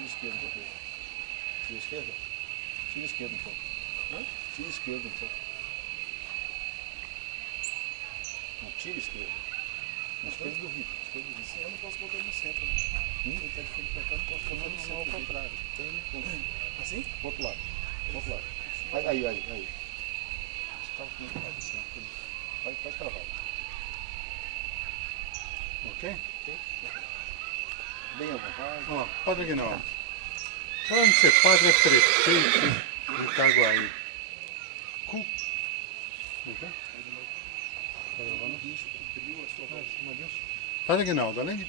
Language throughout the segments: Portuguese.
Tira esquerda um pouco. Tira esquerda? Tira esquerda um pouco. Tira esquerda um pouco. Não, tira esquerda. Esquerda do ritmo. Esquerda do ritmo. Sim, eu não posso botar no centro, né? Ele tá de frente pra cá, não posso botar no centro. Não, ao contrário. Assim? Pro outro lado. Pro outro lado. Aí. Você tava com muito mais assim. Vai travar. Ok? Bem à vontade. Ó, Padre Aguinaldo, para onde ser padre é prefeito de Itaguaí. Padre Aguinaldo, além de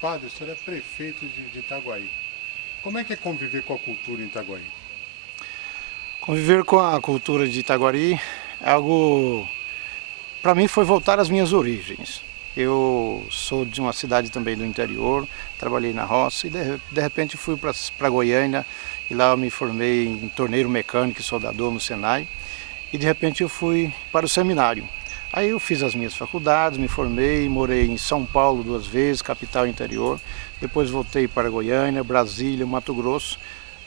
padre, o senhor é prefeito de Itaguaí. Como é que é conviver com a cultura em Itaguaí? Conviver com a cultura de Itaguaí é algo, para mim, foi voltar às minhas origens. Eu sou de uma cidade também do interior, trabalhei na roça e de repente fui para Goiânia e lá eu me formei em torneiro mecânico e soldador no Senai e de repente eu fui para o seminário. Aí eu fiz as minhas faculdades, me formei, morei em São Paulo 2 vezes, capital interior, depois voltei para Goiânia, Brasília, Mato Grosso.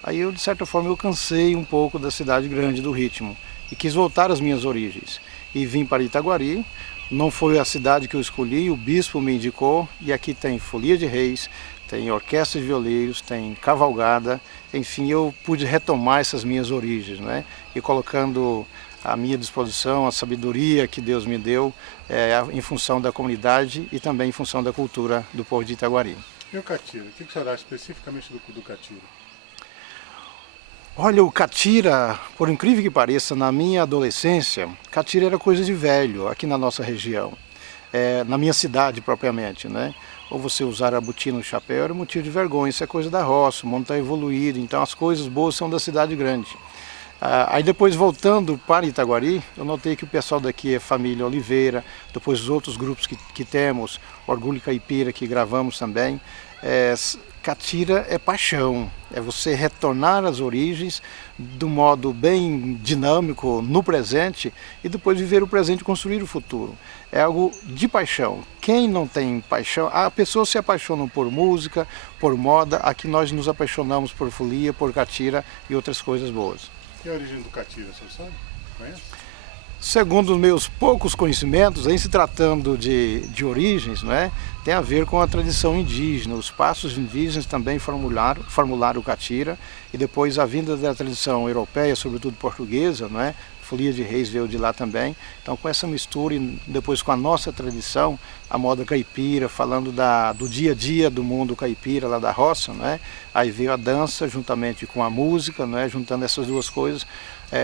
Aí eu, de certa forma, eu cansei um pouco da cidade grande, do ritmo, e quis voltar às minhas origens. E vim para Itaguaí, não foi a cidade que eu escolhi, o bispo me indicou, e aqui tem folia de reis, tem orquestra de violeiros, tem cavalgada, enfim, eu pude retomar essas minhas origens, né? E colocando à minha disposição a sabedoria que Deus me deu em função da comunidade e também em função da cultura do povo de Itaguaí. E o catira? O que o senhor acha especificamente do catira? Olha, o catira, por incrível que pareça, na minha adolescência, catira era coisa de velho aqui na nossa região, na minha cidade propriamente, né? Ou você usar a botina no chapéu era motivo de vergonha, isso é coisa da roça, o mundo está evoluído, então as coisas boas são da cidade grande. Aí depois voltando para Itaguaí, eu notei que o pessoal daqui é família Oliveira, depois os outros grupos que temos, Orgulho Caipira, que gravamos também. Catira é paixão, é você retornar às origens de um modo bem dinâmico no presente e depois viver o presente e construir o futuro. É algo de paixão. Quem não tem paixão, a pessoa se apaixonam por música, por moda, aqui nós nos apaixonamos por folia, por catira e outras coisas boas. E a origem do catira, o senhor sabe? Conhece? Segundo os meus poucos conhecimentos, em se tratando de origens, né, tem a ver com a tradição indígena. Os passos indígenas também formularam o catira e depois a vinda da tradição europeia, sobretudo portuguesa, né, folia de reis veio de lá também. Então com essa mistura e depois com a nossa tradição, a moda caipira, falando do dia a dia do mundo caipira lá da roça, né, aí veio a dança juntamente com a música, né, juntando essas duas coisas,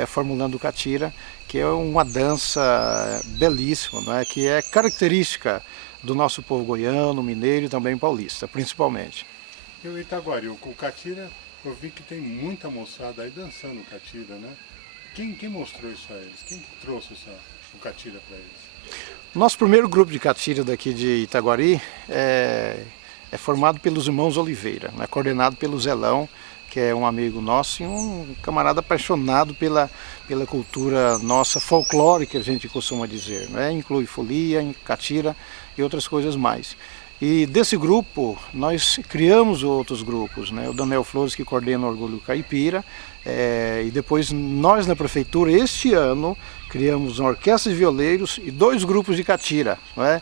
formulando o catira, que é uma dança belíssima, né, que é característica do nosso povo goiano, mineiro e também paulista, principalmente. E o Itaguaí, o catira, eu vi que tem muita moçada aí dançando o catira, né? Quem mostrou isso a eles? Quem trouxe o catira para eles? Nosso primeiro grupo de catira daqui de Itaguaí é formado pelos irmãos Oliveira, né, coordenado pelo Zelão, que é um amigo nosso e um camarada apaixonado pela cultura nossa folclórica, a gente costuma dizer, né? Inclui folia, catira e outras coisas mais. E desse grupo, nós criamos outros grupos, né? O Daniel Flores, que coordena o Orgulho Caipira, e depois nós na prefeitura, este ano, criamos uma orquestra de violeiros e 2 grupos de catira, né?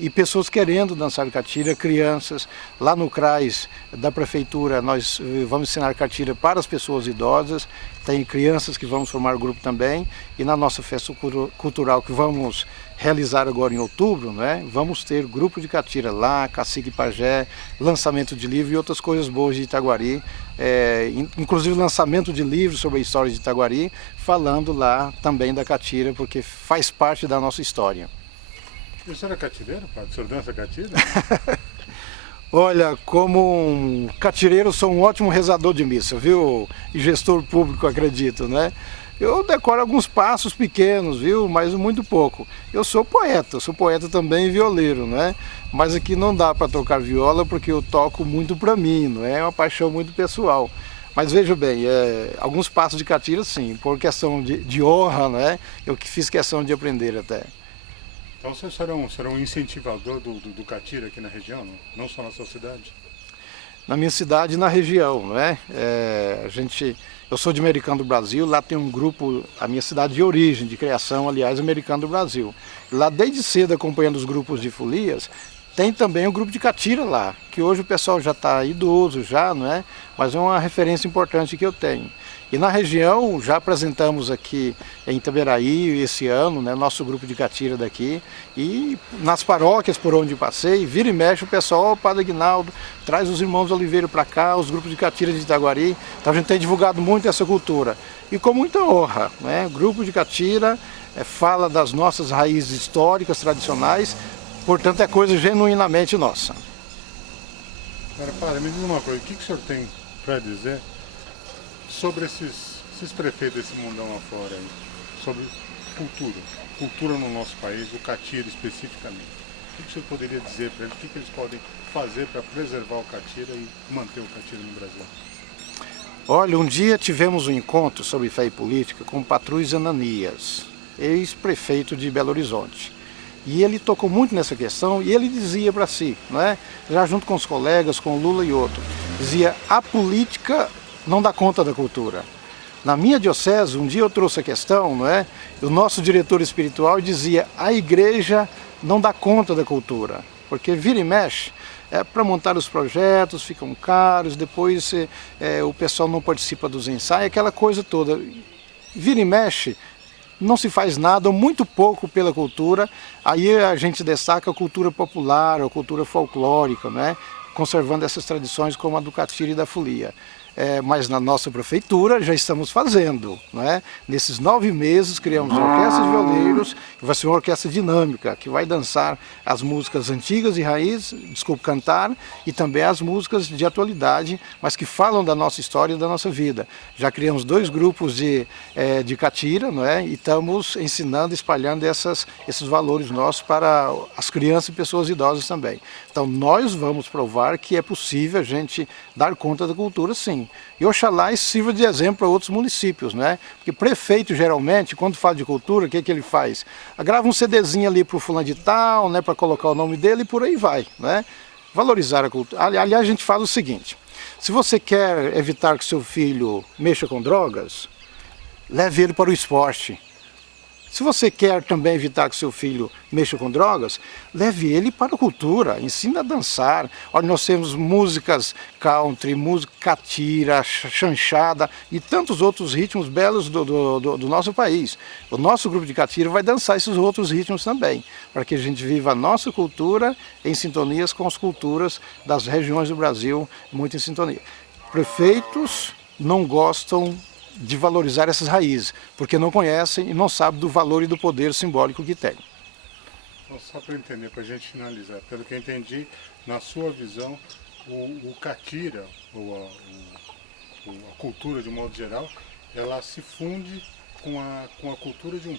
E pessoas querendo dançar catira, crianças. Lá no CRAS da prefeitura nós vamos ensinar catira para as pessoas idosas, tem crianças que vamos formar grupo também, e na nossa festa cultural que vamos realizar agora em outubro, né, vamos ter grupo de catira lá, cacique pajé, lançamento de livro e outras coisas boas de Itaguaí, inclusive lançamento de livros sobre a história de Itaguaí, falando lá também da catira, porque faz parte da nossa história. E o senhor é catireiro, padre? O senhor dança catira? Olha, como um catireiro, sou um ótimo rezador de missa, viu? E gestor público, acredito, né? Eu decoro alguns passos pequenos, viu? Mas muito pouco. Eu sou poeta também e violeiro, né? Mas aqui não dá para tocar viola porque eu toco muito para mim, não é? É uma paixão muito pessoal. Mas veja bem, alguns passos de catira sim, por questão de honra, né? Eu que fiz questão de aprender até. Então o senhor é um incentivador do catira aqui na região, não só na sua cidade? na minha cidade e na região, não é? Eu sou de Americano do Brasil, lá tem um grupo, a minha cidade de origem, de criação, aliás, Americano do Brasil. Lá desde cedo acompanhando os grupos de folias, tem também o grupo de catira lá, que hoje o pessoal já está idoso, já, não é? Mas é uma referência importante que eu tenho. E na região, já apresentamos aqui em Itaberaí esse ano, né, nosso grupo de catira daqui. E nas paróquias por onde passei, vira e mexe o pessoal, o Padre Aguinaldo, traz os irmãos Oliveira para cá, os grupos de catira de Itaguari. Então a gente tem divulgado muito essa cultura. E com muita honra, né? O grupo de catira fala das nossas raízes históricas, tradicionais, portanto é coisa genuinamente nossa. Agora, padre, me diz uma coisa, o que o senhor tem para dizer sobre esses prefeitos desse mundão afora aí, sobre cultura no nosso país, o catira especificamente? O que o senhor poderia dizer para eles? O que eles podem fazer para preservar o catira e manter o catira no Brasil? Olha, um dia tivemos um encontro sobre fé e política com o Patrus Ananias, ex-prefeito de Belo Horizonte. E ele tocou muito nessa questão e ele dizia para si, não é? Já junto com os colegas, com o Lula e outros, dizia: a política não dá conta da cultura. Na minha diocese, um dia eu trouxe a questão, não é? O nosso diretor espiritual dizia: a igreja não dá conta da cultura, porque vira e mexe, para montar os projetos, ficam caros, depois o pessoal não participa dos ensaios, aquela coisa toda. Vira e mexe, não se faz nada ou muito pouco pela cultura, aí a gente destaca a cultura popular, a cultura folclórica, né? Conservando essas tradições como a do catira e da folia. Mas na nossa prefeitura já estamos fazendo, não é? Nesses 9 meses criamos uma orquestra de violeiros, que vai ser uma orquestra dinâmica, que vai dançar as músicas antigas e raiz, cantar, e também as músicas de atualidade, mas que falam da nossa história e da nossa vida. Já criamos 2 grupos de catira, não é? E estamos ensinando, espalhando esses valores nossos para as crianças e pessoas idosas também. Então nós vamos provar que é possível a gente dar conta da cultura, sim. E oxalá isso sirva de exemplo para outros municípios, né? Porque prefeito, geralmente, quando fala de cultura, o que ele faz? Grava um CDzinho ali para o fulano de tal, né, para colocar o nome dele e por aí vai, né? Valorizar a cultura. Aliás, a gente fala o seguinte: se você quer evitar que seu filho mexa com drogas, leve ele para o esporte. Se você quer também evitar que seu filho mexa com drogas, leve ele para a cultura, ensine a dançar. Olha, nós temos músicas country, música catira, chanchada e tantos outros ritmos belos do nosso país. O nosso grupo de catira vai dançar esses outros ritmos também, para que a gente viva a nossa cultura em sintonias com as culturas das regiões do Brasil, muito em sintonia. Prefeitos não gostam de valorizar essas raízes, porque não conhecem e não sabem do valor e do poder simbólico que tem. Só para entender, para a gente finalizar, pelo que eu entendi, na sua visão, o catira, ou a cultura de modo geral, ela se funde com a cultura de um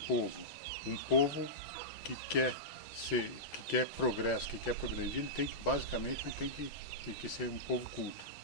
povo que quer progresso, que quer progredir, ele tem que, basicamente, tem que ser um povo culto.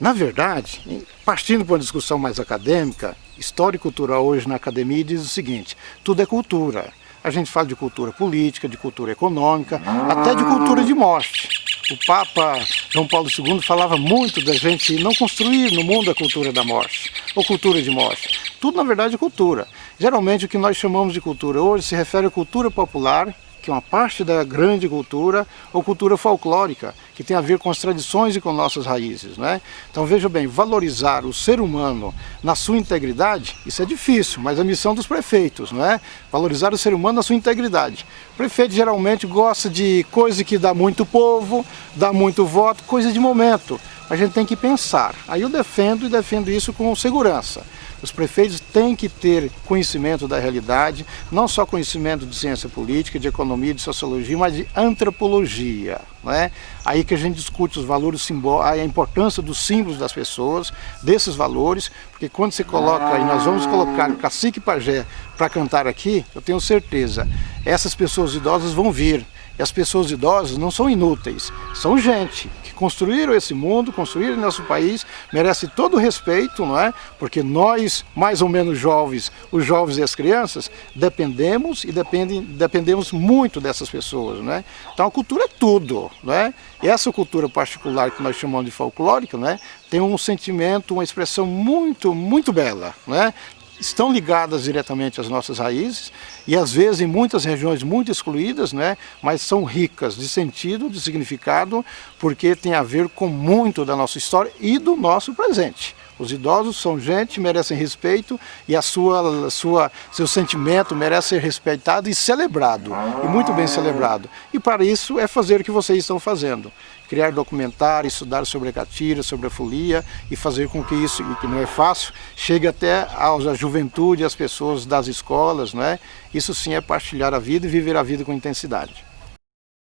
Na verdade, partindo para uma discussão mais acadêmica, história e cultura hoje na academia diz o seguinte: tudo é cultura. A gente fala de cultura política, de cultura econômica, até de cultura de morte. O Papa João Paulo II falava muito da gente não construir no mundo a cultura da morte, ou cultura de morte. Tudo, na verdade, é cultura. Geralmente, o que nós chamamos de cultura hoje se refere à cultura popular, que é uma parte da grande cultura, ou cultura folclórica, que tem a ver com as tradições e com nossas raízes, né? Então veja bem, valorizar o ser humano na sua integridade, isso é difícil, mas é a missão dos prefeitos, não é? Valorizar o ser humano na sua integridade. O prefeito geralmente gosta de coisa que dá muito povo, dá muito voto, coisa de momento. A gente tem que pensar. Aí eu defendo isso com segurança. Os prefeitos têm que ter conhecimento da realidade, não só conhecimento de ciência política, de economia, de sociologia, mas de antropologia, não é? Aí que a gente discute os valores simbólicos, a importância dos símbolos das pessoas, desses valores, porque quando você coloca, e nós vamos colocar o cacique e pajé para cantar aqui, eu tenho certeza, essas pessoas idosas vão vir. E as pessoas idosas não são inúteis, são gente que construíram esse mundo, construíram nosso país, merece todo o respeito, não é? Porque nós, mais ou menos jovens, os jovens e as crianças, dependemos e dependemos muito dessas pessoas, não é? Então a cultura é tudo, não é? E essa cultura particular que nós chamamos de folclórica, não é? Tem um sentimento, uma expressão muito, muito bela, não é? Estão ligadas diretamente às nossas raízes e às vezes em muitas regiões muito excluídas, né, mas são ricas de sentido, de significado, porque tem a ver com muito da nossa história e do nosso presente. Os idosos são gente, merecem respeito e seu sentimento merece ser respeitado e celebrado, e muito bem celebrado. E para isso é fazer o que vocês estão fazendo. Criar documentários, estudar sobre a catira, sobre a folia e fazer com que isso, que não é fácil, chegue até à juventude, às pessoas das escolas, não é? Isso sim é partilhar a vida e viver a vida com intensidade.